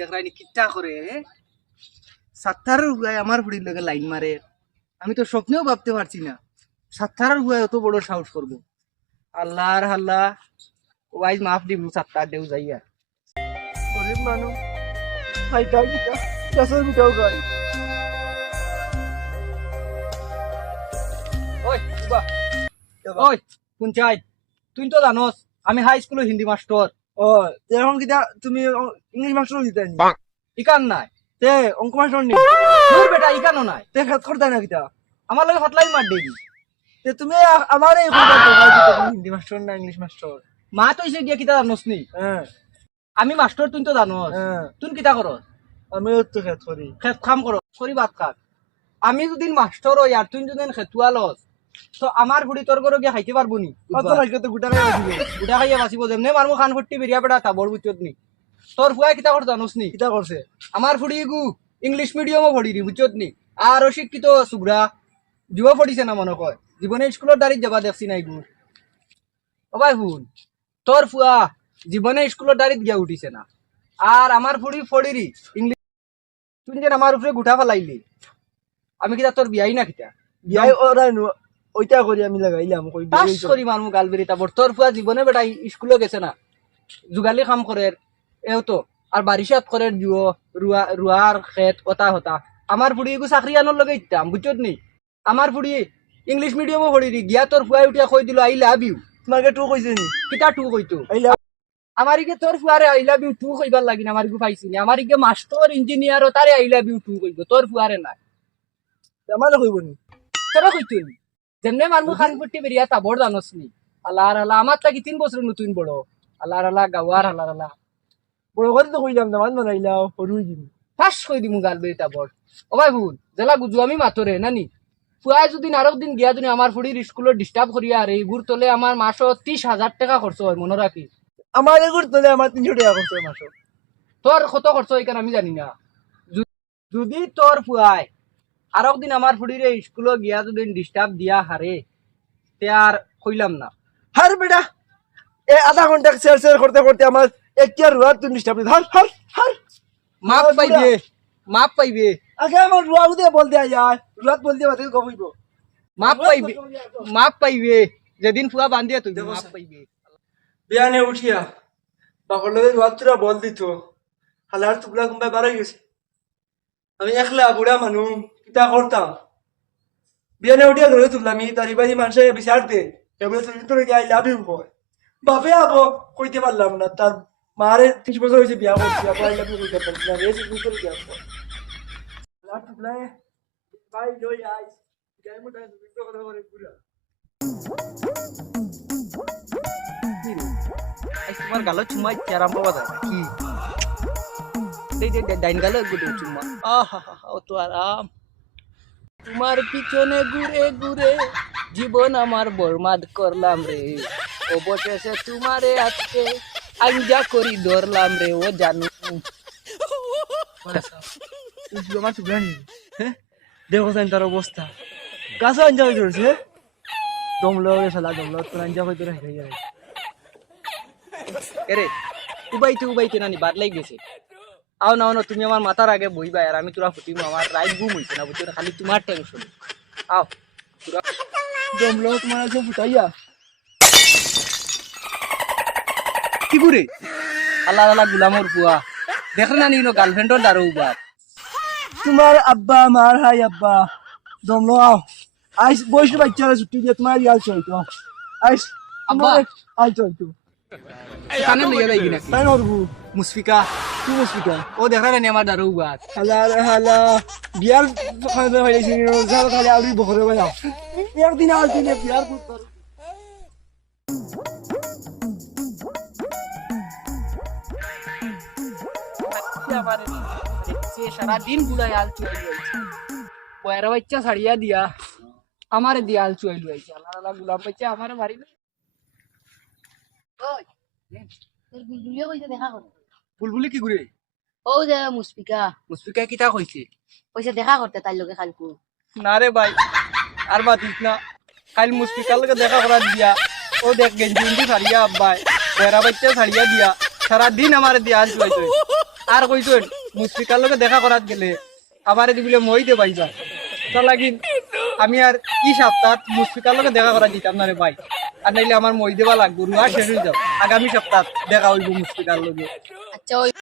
দেখরাইনি কিচ্ছা করে সাত্তারের হুয়ায় আমার ফুড়ির লগে লাইন মারে। আমি তো স্বপ্নেও ভাবতে পারছি না সাত্তারের হুয়ায় অত বড় সাহস করবো। আল্লাহর আল্লাহ ওয়াইজ মাফ দিব সাত্তার দেউ যাইয়া। গরিব মানুষ খাইতা কিতা গাছের মিঠাও খাই। ওই উবা ওই কোন চাই তুই তো জানোস আমি হাই স্কুলের হিন্দি মাস্টার। ও এখন কিতা তুমি ইংলিশ মাস্টার দিতে নি ইকান নাই তে অঙ্ক মাস্টার নি তোর বেটা ইকানো নাই তে খেত করতে না কিতা আমার লগে হটলাইন মার দেবি। তে তুমি আমার এই কথা দরকার দিতে হিন্দি মাস্টার না ইংলিশ মাস্টার। মা তো এসে গিয়া কিতা জানোস নি হ্যাঁ আমি মাস্টার তুই তো জানোস হ্যাঁ তুই কিতা করস আমিও তো খেত করি। খেত খাম করস করি ভাত খাত। আমি যদি মাস্টার হই আর তুই যদি খেতুয়া লস তো আমার ফুড়ি তোর করে গিয়ে খাইতে পারবো নি। অত লাগে তো গুটা খাই দিবে উঠা খাইয়া বাঁচিব যেমনে মারমু খান ফট্টি বেরিয়া বেড়া তা বড় বুঝছত নি। তোর ফুয়াই কিতা করস জানোস নি কিতা করছে আমার ফুড়ি গু ইংলিশ মিডিয়ামও পড়ি রি বুঝছত নি। আর অশিক্ষিত সুগ্রা যুব পড়িছে না মনে কয় জীবনে স্কুলের দাঁড়িয়ে যাবা দেখছি নাই গু। ও ভাই শুন তোর ফুয়া জীবনে স্কুলের দাঁড়িয়ে গিয়া উঠিছে না আর আমার ফুড়ি ফড়িরি ইংলিশ। তুই যেন আমার উপরে গুঠা ফেলাইলি আমি কিতা তোর বিয়াই না কিতা বিয়াই ওরাই নো ওইটা করি আমি লাগাইলাম কই পাস করি মারমু গাল বেরি তারপর তোর ফুয়া জীবনে বেটা স্কুলে গেছে না যুগালি কাম করে এও তো আর বারিশাত করে জুয়ো রুয়ার খেত কথা হতা। আমার ফুড়ি এগু চাকরি আনোর লগে ইতাম বুঝছত নি। আমার ফুড়ি ইংলিশ মিডিয়ামও পড়ি রি গিয়া তোর ফুয়াই উঠিয়া কই দিল আই লাভ ইউ। তোমাকে টু কইছে নি কিতা টু কইতো আইলা আমার ইগে তোর ফুয়ারে আই লাভ ইউ টু কইবার লাগি না আমার ইগু পাইছি নি। আমার ইগে মাস্টার ইঞ্জিনিয়ার তারে আই লাভ ইউ টু কইব তোর ফুয়ারে না আমারে কইব নি তোরা কইতো নি যেমনে মারমু খান ফুটি বেরিয়া তা বড় জানোস নি। আল্লাহর আল্লাহ আমার তাকি 3 বছর নতুন বড় আল্লাহর আল্লাহ গাওয়ার আল্লাহর আল্লাহ বড় করে তো কইলাম না মান বানাইলা হরুই দিন ফাঁস কই দিমু গাল বেরি তা বড়। ও ভাই ভুল জেলা গুজু আমি মাতরে নানি ফুয়াই যদি আরো দিন গিয়া তুমি আমার ফুড়ির স্কুলে ডিস্টার্ব করিয়া আর এই গুড় তলে আমার মাসও 30,000 টাকা খরচ হয় মনে রাখি। আমার এগুর তোলে আমার 300 টাকা করছে মাসে। তোর কত খরচ হয় কেন আমি জানি না। যদি তোর ফুয়াই আর দিন আমার ফুড়ির স্কুলে গিয়া যদি ডিস্টার্ব দিয়া হারে তে আর কইলাম না। হার বেটা এ আধা ঘন্টা শেয়ার শেয়ার করতে করতে আমার একটা রুয়ার তুমি ডিস্টার্ব হার হার হার মাপ পাইবে মাপ পাইবে আগে আমার রুয়া উদে বলতে আয় রুয়াত বলতে বাতে কইব মাপ পাইবে মাপ পাইবে যেদিন ফুয়া বান্ধিয়া তুই মাপ পাইবে। বিয়ানে উঠিয়া বাকলে রুয়াতরা বল দিত হালার টুকরা কুম্বা বাড়াই গেছে আমি একলা বুড়া মানুষ কিতা করতাম। বিয়ানে উঠিয়া ধরে তুললাম তারি বাড়ি মানুষে বিচার দে এগুলো তুমি তোর আই লাভ ইউ কয় বাপে আবো কইতে পারলাম না তার মারে 30 বছর হয়েছে বিয়া করছি আবার আই লাভ ইউ কইতে পারছি না রেস তুমি তোর বিয়া কয় হালার টুকরা ভাই লই আই গায় মোটা দুটো কথা বলে পুরা তোমার গালো চুমাই আরম্ভ বাজা কি ডাইন গালো গুটে চুমা আহা ও তো আরাম। তোমার পিছনে ঘুরে ঘুরে জীবন আমার বরবাদ করলাম রে অবশেষে তোমারে আজকে আঞ্জা করি ধরলাম রে ও জানু। তুই আমার টুকরা নি হ্যাঁ দেখো সাইন তার অবস্থা গাছ আঞ্জা হয়ে ধরছে দমলো শালা দমলো তোর আঞ্জা হয়ে ধরে হয়ে যায় এরে উবাইতে নানি বাদ লাগ গেছে। আও না না তুমি আমার মাথার আগে বইবা আর আমি তোরা ফুটিম আমার রাইট ঘুম হইছে না বুঝছো খালি তোমার টেনশন। আও তোরা দমলো তোমার আজকে ফুটাইয়া কি করে আল্লাহ আল্লাহ গুলামর বুয়া দেখলে না নিনো গার্লফ্রেন্ডর দারো উবার তোমার আব্বা আমার হাই আব্বা দমলো আও আইস বয়সের বাচ্চারা ছুটি দিয়ে তোমার ইয়াল চলতো আইস আব্বা। আই চলতো কানে লইয়া যাই কিনা তাই নরবু মুসফিকা তুই মুসপিকা ও দেখলে না আমার দারো উবার হালা হালা বিয়ার খানে হইছে যাও খালি আউরি বখরে বানাও একদিন আল দিনে বিয়ার করতে সারা দিন গুলাই আল চুয়াই লইছে বয়রা বাচ্চা ছাড়িয়া দিয়া আমারে দিয়া আল চুয়াই লইছে আল্লাহ আল্লাহ গুলাম বাচ্চা আমারে মারি ওই তোর বুলবুলিও কইছে দেখা করতে বুলবুলি কি ঘুরে ও যে মুসফিকা কিতা কইছে কইছে দেখা করতে তার লগে কালকু না রে ভাই আর বাতিস না কাল মুসফিকার লগে দেখা করা দিয়া ও দেখ গেঞ্জি উঞ্জি ছাড়িয়া আব্বাই বয়রা বাচ্চা ছাড়িয়া দিয়া সারা দিন আমারে দিয়া আল চুয়াই আর কইছেন মুশফিকার লগে দেখা করাত গেলে আমারে দিবিলে মই দে পাইবা তা লাগিন আমি আর কি সপ্তাহ মুশফিকার লগে দেখা করা দিতাম না রে ভাই আর নাইলে আমার মই দেবা লাগবো রুয়া শেষ হয়ে যাও আগামী সপ্তাহ দেখা হইব মুশফিকার লগে আচ্ছা ওই